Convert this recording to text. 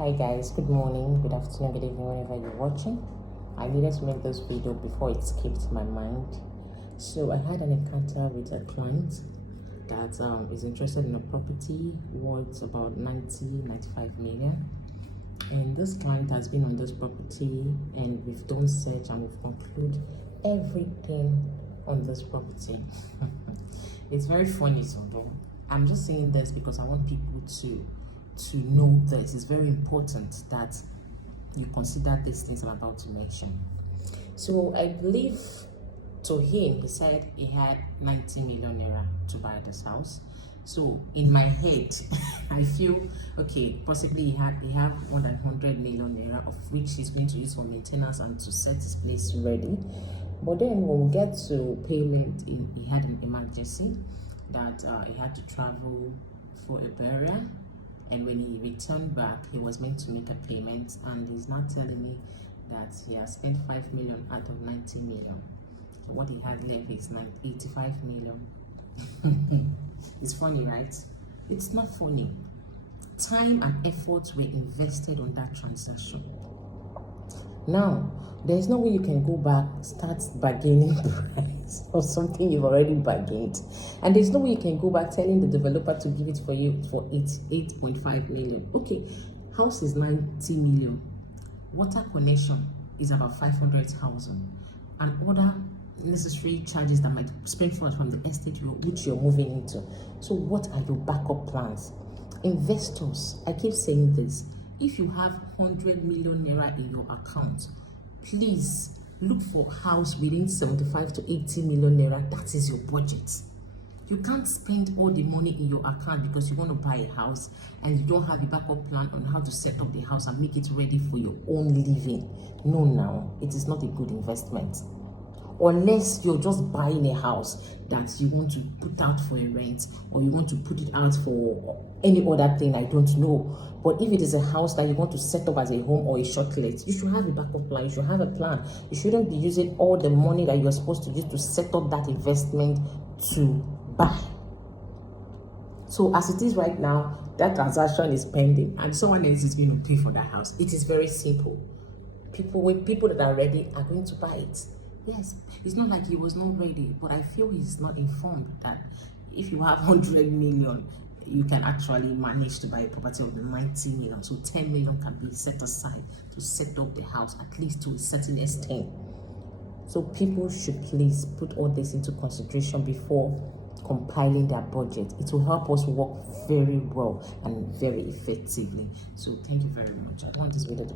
Hi guys, good morning, good afternoon, good evening, whenever you're watching. I needed to make this video before it skipped my mind. So I had an encounter with a client that is interested in a property worth about 95 million. And this client has been on this property and we've done search and we've concluded everything on this property. It's very funny, though. I'm just saying this because I want people to know this. It's very important that you consider these things I'm about to mention. So I believe to him, he said he had 90 million naira to buy this house. So in my head, I feel okay, possibly he have more than 100 million naira, of which he's going to use for maintenance and to set his place ready. But then when we get to payment, he had an emergency that he had to travel for a burial. And when he returned back, he was meant to make a payment, and he's now telling me that he has spent 5 million out of 90 million. So what he has left is 85 million. It's funny, right? It's not funny. Time and effort were invested on that transaction. Now, there's no way you can go back, start bargaining price or something you've already bargained. And there's no way you can go back telling the developer to give it for you for 8.5 million. Okay, house is 90 million. Water connection is about 500,000. And other necessary charges that might spring forth from the estate which you're moving into. So what are your backup plans? Investors, I keep saying this. If you have 100 million naira in your account, please look for house within 75 to 80 million naira. That is your budget. You can't spend all the money in your account because you want to buy a house and you don't have a backup plan on how to set up the house and make it ready for your own living. No, now, it is not a good investment. Unless you're just buying a house that you want to put out for a rent, or you want to put it out for any other thing, I don't know. But if it is a house that you want to set up as a home or a shortlet, you should have a backup plan. You should have a plan. You shouldn't be using all the money that you're supposed to use to set up that investment to buy. So as it is right now, that transaction is pending and someone else is going to pay for that house. It is very simple. People that are ready are going to buy it. Yes, it's not like he was not ready, but I feel he's not informed that if you have 100 million, you can actually manage to buy a property of 90 million. So 10 million can be set aside to set up the house, at least to a certain extent. So people should please put all this into consideration before compiling their budget. It will help us work very well and very effectively. So thank you very much. I want this video to